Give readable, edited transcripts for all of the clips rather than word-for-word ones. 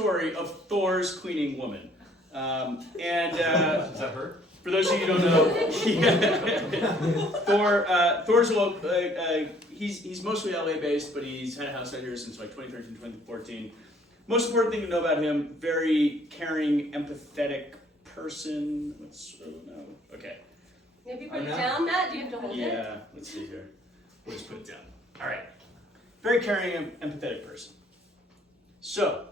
story of Thor's cleaning woman. Is that her? For those of you who don't know, Thor's he's mostly LA based, but he's had a house out here since like 2013, 2014. Most important thing to know about him: very caring, empathetic person. Okay. Maybe put it down, Matt. Do you have to hold it? Yeah. Let's see here. We'll just put it down. All right. Very caring, empathetic person. So,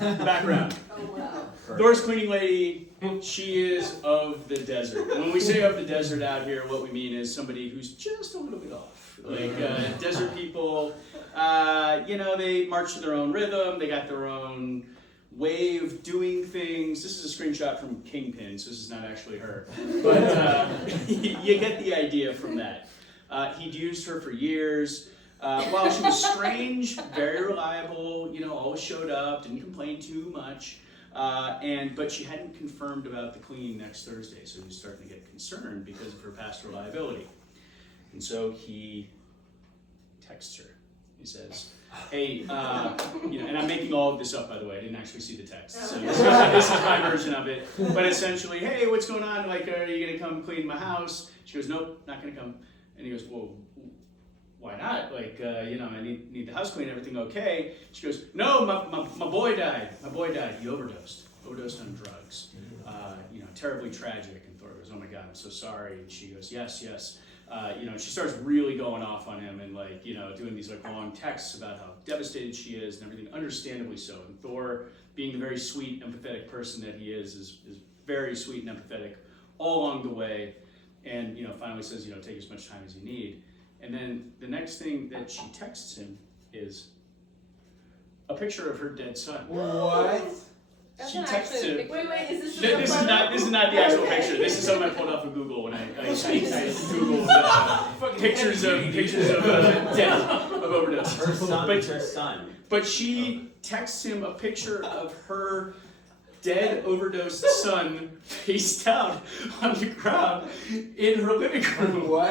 background. Oh wow. Thor's cleaning lady, she is of the desert. And when we say of the desert out here, what we mean is somebody who's just a little bit off. Like desert people, they march to their own rhythm, they got their own way of doing things. This is a screenshot from Kingpin, so this is not actually her. But you get the idea from that. He'd used her for years. While she was strange, very reliable, always showed up, didn't complain too much. But she hadn't confirmed about the clean next Thursday, so he was starting to get concerned because of her past reliability. And so he texts her. He says, "Hey, and I'm making all of this up, by the way. I didn't actually see the text, so this is my version of it. But essentially, hey, what's going on? Like, are you gonna come clean my house?" She goes, "Nope, not gonna come." And he goes, "Well, why not? Like, I need the house clean, everything okay?" She goes, "No, my boy died. My boy died. He overdosed on drugs. Terribly tragic." And Thor goes, "Oh my God, I'm so sorry." And she goes, "Yes. She starts really going off on him and doing these long texts about how devastated she is and everything, understandably so. And Thor, being the very sweet, empathetic person that he is very sweet and empathetic all along the way. And finally says, "Take as much time as you need." And then the next thing that she texts him is a picture of her dead son. What? That's She not texts actually him. Wait, is this This is not the actual picture. This is something I pulled off of Google when I Googled pictures of death of overdose. Her son. But she texts him a picture of her dead overdosed son face down on the ground in her living room. What?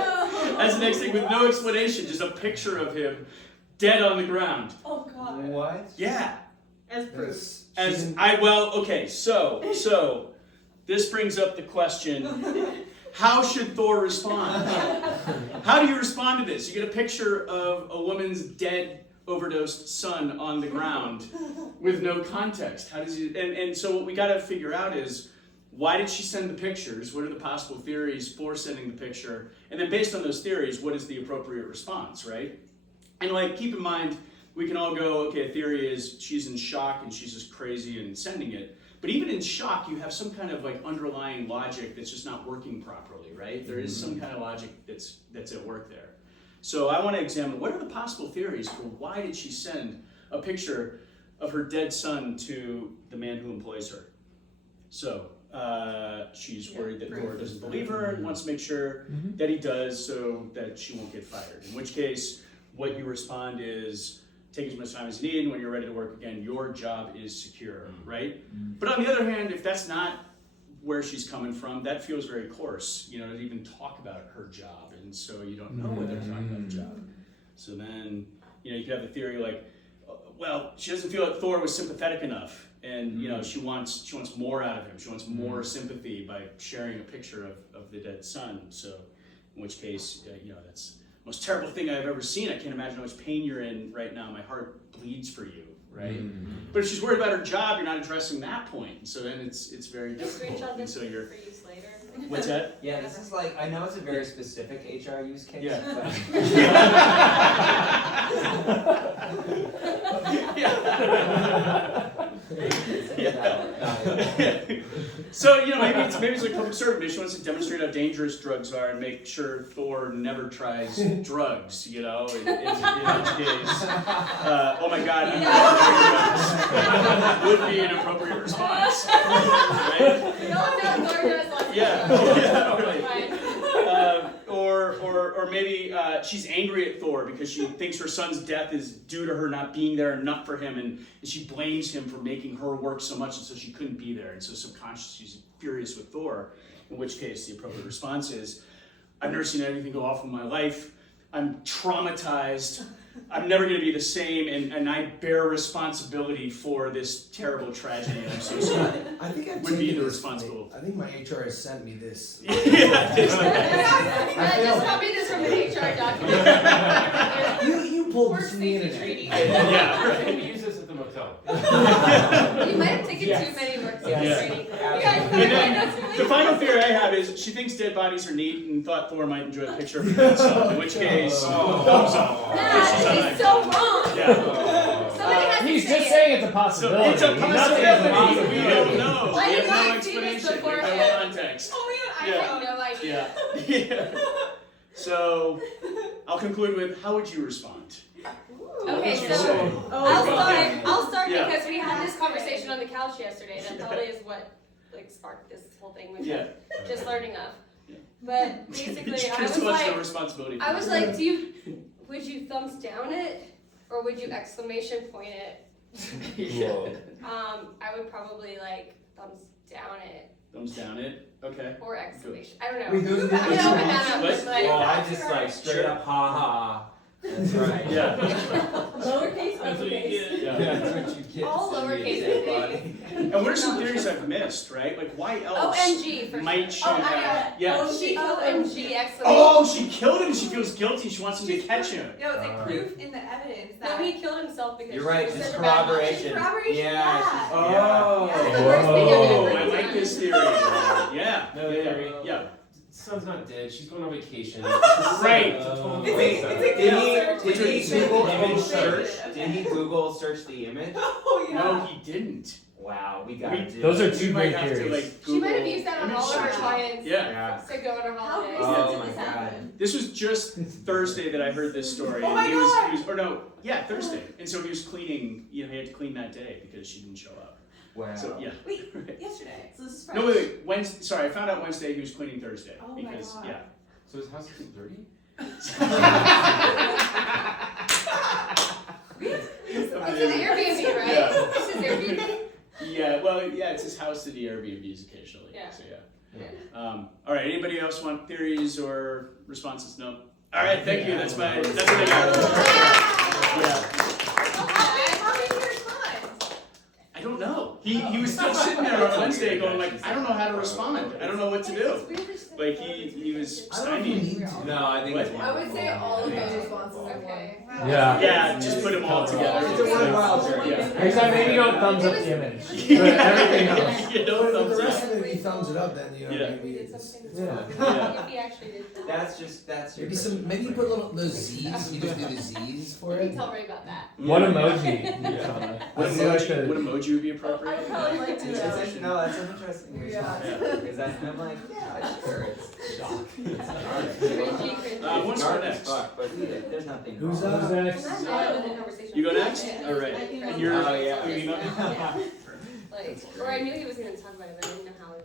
As the next thing, with no explanation, just a picture of him dead on the ground. Oh God. What? Yeah. As proof. So this brings up the question, how should Thor respond? How do you respond to this? You get a picture of a woman's dead, overdosed son on the ground with no context. How does he, and so what we got to figure out is, why did she send the pictures? What are the possible theories for sending the picture? And then based on those theories, what is the appropriate response, right? And keep in mind, we can all go, okay, a theory is she's in shock and she's just crazy and sending it. But even in shock, you have some kind of underlying logic that's just not working properly, right? There is some kind of logic that's at work there. So I want to examine, what are the possible theories for why did she send a picture of her dead son to the man who employs her? So she's worried that Thor doesn't believe her and wants to make sure that he does so that she won't get fired. In which case, what you respond is, take as much time as you need, and when you're ready to work again, your job is secure, right? But on the other hand, if that's not where she's coming from, that feels very coarse, to even talk about her job, and so you don't know whether to talk about the job. So then, you could have the theory well, she doesn't feel like Thor was sympathetic enough, and she wants more out of him. She wants more sympathy by sharing a picture of the dead son. So, in which case, that's the most terrible thing I've ever seen. I can't imagine how much pain you're in right now. My heart bleeds for you, right? But if she's worried about her job, you're not addressing that point. And so then it's very difficult. Screenshot And this so for you're, use later. what's that? Yeah, this is I know it's a very specific HR use case, Yeah. So maybe it's like public servant. Maybe she wants to demonstrate how dangerous drugs are and make sure Thor never tries drugs. In which case, oh my God, I'm would be an appropriate response, right? We all know Thor does lots of Yeah. things. Right. Fine. Or maybe she's angry at Thor because she thinks her son's death is due to her not being there enough for him, and she blames him for making her work so much, and so she couldn't be there, and so subconsciously she's furious with Thor, in which case the appropriate response is, I've never seen anything go off in my life. I'm traumatized. I'm never going to be the same, and I bear responsibility for this terrible tragedy. And I'm so sorry. I think I've Would be taken the this responsible. I think my HR has sent me this. Yeah, it's like- Yeah, just copy this from an HR document. You pulled Work this from the safety internet. training. yeah, right. Maybe use this at the motel. You might have taken too many work safety Yes. training. Absolutely. And then the final theory I have is she thinks dead bodies are neat and thought Thor might enjoy a picture of her dead son. In which case, thumbs up. Nah, he's so wrong. Yeah. Somebody has He's to say just it. saying it's a So possibility. it's a Nothing is a possibility. We don't possibility. know. I We did have no not see this explanation. We have no beforehand. context. Oh my Yeah. god, I had no idea. Yeah. Yeah. So I'll conclude with how would you respond? Okay, What would you so say? I'll start Yeah. because we had this conversation on the couch yesterday. That probably is what like sparked this whole thing with Yeah. just learning of. Yeah. But basically, I was Crystal has no like, responsibility. I was like, would you thumbs down it or would you exclamation point it? Whoa. I would probably like thumbs down it Thumbs down it. Okay. or exclamation. I don't know. Wait, those are the I'm gonna open that up, What? but Well, I just like straight up ha ha. That's right. Yeah. lowercase, That's what you get. Yeah. That's what you get. All so you lowercase. get that body. And what are some theories I've missed, right? Like why else OMG for might she sure. have had? Yeah. OMG exclamation. Oh, she killed him. She feels guilty. She wants him to catch him. No, it's like proof in the evidence No, that he killed himself because You're she right, was just such a bad mom. corroboration. Corroboration, Yeah. yeah. Oh. That's the worst thing I've Oh, ever I like this theory. Yeah. No Yeah. theory. Yeah. Son's not dead. She's going on vacation. Right. Wait, did he Google image search. search? Did he Google search the image? Oh yeah. No, he didn't. Wow, we gotta do Those are this. two We might great have to, theories. like, She might have Google used that on image all of her search. clients Yeah. Yeah. to go on her How holidays. recent Oh did my this god. happen? This was just Thursday that I heard this story. Oh and my he was, God. he was, or no, yeah, Thursday. And so he was cleaning, you know, he had to clean that day because she didn't show up. Wow. So, yeah. Wait, Right. yesterday. So this is fresh. No, wait. Wednesday, sorry, I found out Wednesday he was cleaning Thursday. Oh my because, God. yeah. So his house isn't dirty? This is Airbnb, right? Yeah. This is Airbnb? Yeah, well, yeah, it's his house to the Airbnbs occasionally. Yeah. So, yeah. All right, anybody else want theories or responses? No? All right, thank you. That's what I got. Yeah. How did you respond? I don't know. He was still sitting there on Wednesday going like, I don't know how to respond. I don't know what to do. Like he was I don't even stymied. need to. No, I think What? it's I would say all of Yeah. those responses are Okay. Yeah. Yeah, just put them all together. It's a worthwhile journey. Yeah. Except maybe don't thumbs up the image. But everything else. You know, But if the thumbs rest up. of it, he thumbs it up, then you know Yeah. We maybe did it's something Yeah. wrong. If he actually did that. That's your maybe some maybe you put little those Z's. You just do the Z's for Let me it. tell Ray about that. What emoji? What I feel like emoji, what the- emoji would be appropriate? I'd probably like to It's no, that's an interesting response. Yeah. Because I'm like, yeah, sure, it's shock. Cringy, cringy. What's Dark for as next? fuck, but there's nothing Who's wrong. Who's next? I'm not in the conversation. You go next? Yeah. All right. I think You're- Oh, yeah. you emailed me? Yeah. Like, or I knew he was gonna talk about it, but I didn't know how it was.